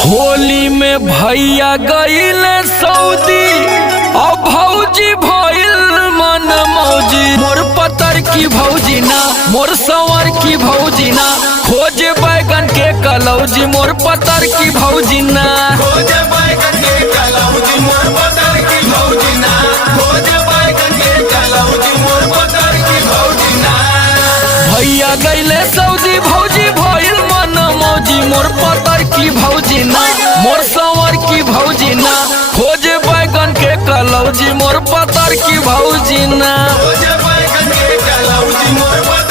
होली में भैया गईल सऊदी और भौजी भइल मन मौजी। मोर पतर की भौजी ना, मोर संवर की भौजी ना, खोजे बैगन के कलौजी। मोर पतर की भौजी ना, खोजे बैगन के कलौजी। मोर पतर की भौजी ना, खोजे बैगन के कलौजी। मोर पतर की भौजी ना। भैया गईले सऊदी भौजी भइल मन मौजी। मोर पतर की भौजी ना, मोर संवर की भौजी ना, खोजे बैगन के कलौजी। मोर पतर की भौजी ना। खोजे बैगन के कलौजी। मोर पतर